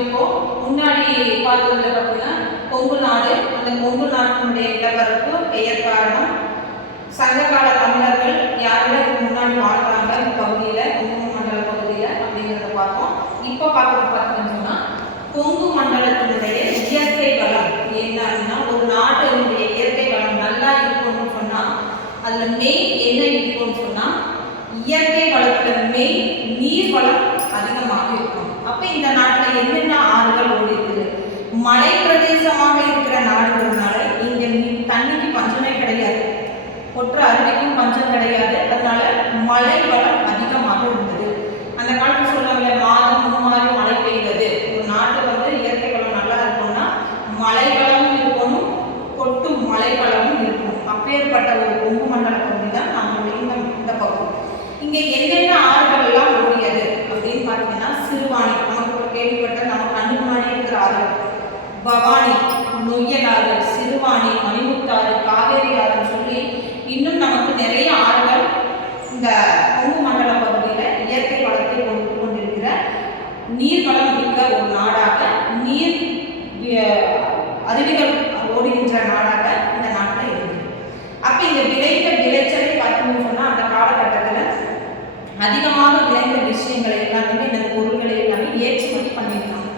இப்போ முன்னாடி பார்த்ததுல பார்த்தீங்கன்னா கொங்கு நாடு அந்த கொங்கு நாட்டினுடைய நிலப்பரப்பு பெயர் காரணம் சங்ககால தமிழர்கள் யாரெல்லாம் இதுக்கு முன்னாடி வாழ்றாங்க இந்த பகுதியில் கொங்கு மண்டல பகுதியில் அப்படிங்கிறத பார்த்தோம். இப்போ பார்க்கறது பார்த்தீங்கன்னு சொன்னால் கொங்கு மண்டலத்தினுடைய இயற்கை வளம் என்ன அப்படின்னா ஒரு நாட்டினுடைய இயற்கை வளம் நல்லா இருக்கணும்னு சொன்னால் அதில் மெயின் என்ன இருக்கும்னு சொன்னால் இயற்கை வளத்துல மெயின் நீர் வளம் அதிகமாக இருக்கும் அப்ப இந்த நாட்டுல என்னென்ன ஆறுகள் ஓடி இருக்குது மலை பிரதேசமாக இருக்கிற நாடுங்கிறதுனால இங்க நீ- தண்ணிக்கு பஞ்சமே கிடையாது ஒற்று அருவிக்கும் பஞ்சம் கிடையாது அதனால மழை வளம் அதிகமாக இருந்தது அந்த காலத்துல சொல்லுவாங்க மாதம் மும்மாறி மழை பெய்வது ஒரு நாட்டு வந்து இயற்கை வளம் நல்லா இருக்கும்னா மழை வளமும் இருக்கணும் கொட்டும் மழை வளமும் இருக்கும் அப்பேற்பட்ட ஒரு கொங்கு மண்டல பகுதி தான் நம்மளுடைய இந்த இந்த பகுதி இங்க என்னென்ன ஆறுகள் எல்லாம் ஓடியது அப்படின்னு பார்த்தீங்கன்னா சிறுவாணி நமக்கு இப்போ கேள்விப்பட்ட நம்ம கண்ணு முன்னாடி இருக்கிற ஆறுகள் பவானி நொய்யலாறு சிறுவாணி மணிமுத்தாறு காவேரி ஆறுன்னு சொல்லி இன்னும் நமக்கு நிறைய ஆறுகள் இந்த கொங்கு மண்டல பகுதியில் இயற்கை வளத்தை கொடுத்து கொண்டிருக்கிற நீர்வளம் மிக்க ஒரு நாடாக நீர் வி- அருவிகள் ஓடுகின்ற நாடாக இந்த நாட்டில் இருந்தது அப்போ இந்த விளைந்த விளைச்சலை பார்த்தோம்னு சொன்னால் அந்த காலகட்டத்தில் அதிகமாக விளைந்த விஷயங்களை எல்லாத்தையுமே இந்த பொருட்களை எல்லாமே ஏற்றுமதி பண்ணியிருக்காங்க.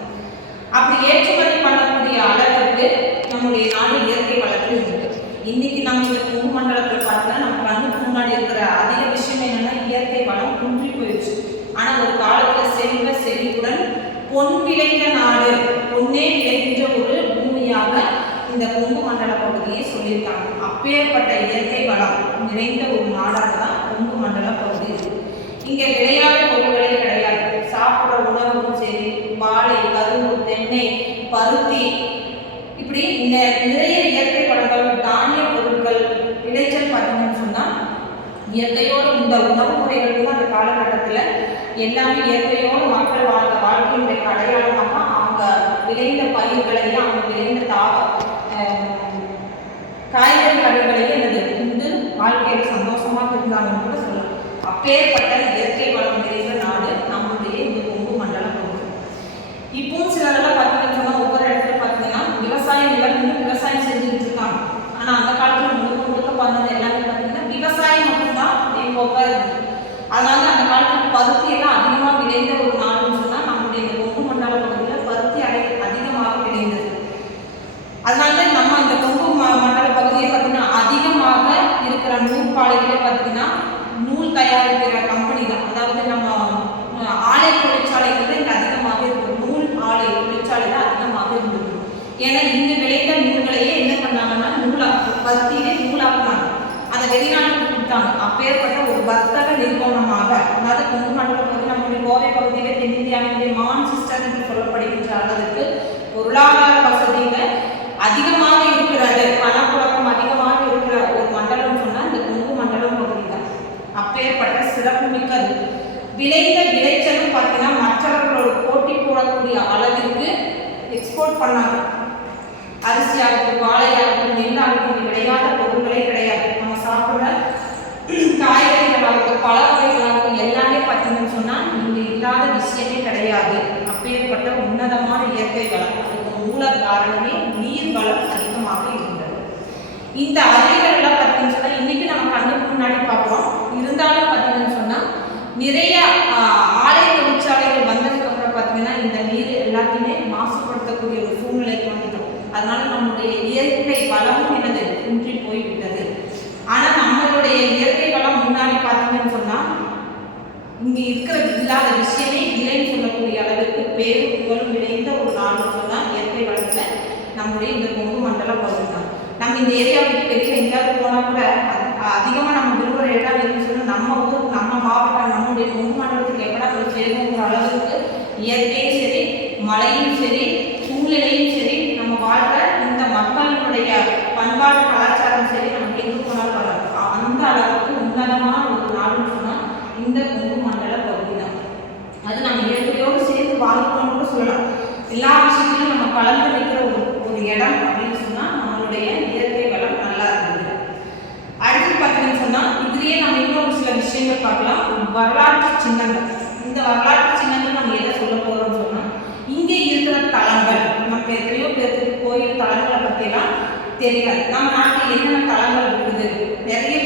அப்படி ஏற்றுமதி பண்ணக்கூடிய அளவுக்கு நம்முடைய நாடு இயற்கை வளத்தில் இருக்கு. இன்னைக்கு நம்ம இந்த பூமண்டலத்தில் பார்த்தா நம்ம கண்ணுக்கு முன்னாடி இருக்கிற அதிக விஷயம் என்னன்னா இயற்கை வளம் குன்றி போயிடுச்சு. ஆனா ஒரு காலத்துல செல்வ செழிப்புடன் பொன் விளைந்த நாடு பொன்னே விளைகின்ற ஒரு பூமியாக இந்த கொங்கு மண்டல பகுதியை சொல்லியிருக்காங்க. அப்பேற்பட்ட இயற்கை வளம் நிறைந்த ஒரு நாடாக தான் கொங்கு மண்டல பகுதி இருக்கு. இங்கே விளையாட பொருட்களே கிடையாது. சாப்பிட்ற உணவும் சரி வாழை கரும்பு தென்னை பருத்தி இப்படி இந்த நிறைய இயற்கை வளங்கள் தானிய பொருட்கள் விளைச்சல் பார்த்தீங்கன்னு சொன்னால் இயற்கையோடு இந்த உணவு முறைகள் அந்த காலகட்டத்தில் எல்லாமே இயற்கையோடு மக்கள் வாழ்ந்த வாழ்க்கையினுடைய அடையாளமாக அவங்க விளைந்த பயிர்களையும் அவங்க விளைந்த தா காய்கறி வகைகளையும் எனது இந்த வாழ்க்கையில் சந்தோஷமாக இருந்தாங்கன்னு கூட சொல்லலாம். அப்பேற்பட்ட இயற்கை வளம் நிறைந்த நாடு நம்முடைய இந்த கொங்கு மண்டலம் பகுதி இப்பவும் சிலரெல்லாம் பார்த்தீங்கன்னு சொன்னால் ஒவ்வொரு இடத்துல பார்த்தீங்கன்னா விவசாய நிலம் விவசாயம் செஞ்சுட்டு இருக்காங்க. ஆனால் அந்த காலத்தில் முழுக்க முழுக்க பண்ணது எல்லாமே பார்த்தீங்கன்னா விவசாயம் மட்டும்தான் இப்போ இருந்தது அதனால அந்த காலத்தில் பருத்தி எல்லாம் அதிகமாக விளைந்த ஒரு நாடுன்னு சொன்னால் நம்முடைய இந்த கொங்கு மண்டல பகுதியில் பருத்தி அடை அதிகமாக விளைந்தது அதனால நம்ம இந்த கொங்கு ம- மண்டல பகுதியை பார்த்தீங்கன்னா அதிகமாக இருக்கிற நூற்பாலைகளே பார்த்தீங்கன்னா நூல் தயாரிக்கிற கம்பெனி தான். அதாவது நம்ம ஆலை தொழிற்சாலைகள் தான் இங்கே அதிகமாக இருக்கும் நூல் ஆலை தொழிற்சாலை தான் அதிகமாக இருந்தது. ஏன்னா இந்த விளைந்த நூல்களையே என்ன பண்ணாங்கன்னா நூலாக்கு பத்தியே நூலாக்குனாங்க. அதை வெளிநாட்டுக்கு கொடுத்தாங்க அப்பேற்பட்ட ஒரு வர்த்தக நிறுவனமாக அதாவது கொங்கு மண்டல பகுதி நம்முடைய கோவை பகுதியில் தென்னிந்தியாவினுடைய மான் சிஸ்டர் என்று சொல்லப்படுகின்ற அளவுக்கு பொருளாதார வசதியில அதிகமாக இருக்கிறது பணப்புழக்கம் அதிகமாக இருக்கிற ஒரு மண்டலம் சொன்னா இந்த கொங்கு மண்டலம் பகுதி தான் அப்பேற்பட்ட சிறப்பு மிக்கது விளைந்த விளைச்சலும் பார்த்தீங்கன்னா மற்றவர்களோட போட்டி போடக்கூடிய அளவிற்கு எக்ஸ்போர்ட் பண்ணாங்க. அரிசி ஆகட்டும் வாழை ஆகட்டும் நெல் ஆகட்டும் விளையாத பொருட்களே கிடையாது. நம்ம சாப்பிட்ற காய்கறிகள் ஆகட்டும் பழ வகைகளாகட்டும் எல்லாமே பார்த்தீங்கன்னு சொன்னால் இங்கே இல்லாத விஷயமே கிடையாது. அப்பேற்பட்ட உன்னதமான இயற்கை வளம். அதுக்கு மூல காரணமே நீர் வளம் அதிகமாக இருந்தது. இந்த அருவிகள் பார்த்தீங்கன்னு சொன்னால் இன்னைக்கு நம்ம கண்ணுக்கு முன்னாடி பார்க்குறோம். இருந்தாலும் பார்த்தீங்கன்னு சொன்னால் நிறைய ஆலை தொழிற்சாலைகள் வந்ததுக்கு அப்புறம் பார்த்தீங்கன்னா இந்த நீர் எல்லாத்தையுமே மாசுபடுத்தக்கூடிய ஒரு சூழ்நிலைக்கு வந்துட்டோம் அதனால நம்முடைய இயற்கை வளமும் எனது குன்றி போய்விட்டது. ஆனா நம்மளுடைய இயற்கை வளம் முன்னாடி பார்த்தீங்கன்னு சொன்னா இங்க இருக்கிற இல்லாத விஷயமே இல்லைன்னு சொல்லக்கூடிய அளவிற்கு பேரு புகழும் விளைந்த ஒரு நாடுன்னு சொன்னா இயற்கை வளத்துல நம்முடைய இந்த கொங்கு மண்டல பகுதி தான் நம்ம இந்த ஏரியாவுக்கு பெரிய வெளியே எங்கேயாவது போனா கூட அதிகமாக நம்ம விரும்புகிற இடம் எதுன்னு நம்ம ஊர் நம்ம மாவட்டம் நம்முடைய கொங்கு மண்டலத்துக்கு எப்படா போய் சேருங்கிற அளவுக்கு இயற்கையும் சரி மழையும் சரி சூழ்நிலையும் சரி நம்ம வாழ்கிற இந்த மக்களினுடைய பண்பாடு கலாச்சாரம் சரி நமக்கு எங்கே போனாலும் வராது. அந்த அளவுக்கு உன்னதமான ஒரு நாடுன்னு சொன்னால் இந்த கொங்கு மண்டலம். விஷயங்கள் பார்க்கலாம். வரலாற்று சின்னங்கள். இந்த வரலாற்று சின்னங்கள் நம்ம எதை சொல்ல போகிறோம்னு சொன்னால் இங்கே இருக்கிற தலங்கள். நம்ம எத்தனையோ பேர்த்துக்கு கோயில் தளங்களை பற்றிலாம் தெரியாது. நம்ம நாட்டில் என்னென்ன தலங்கள் இருக்குது? நிறைய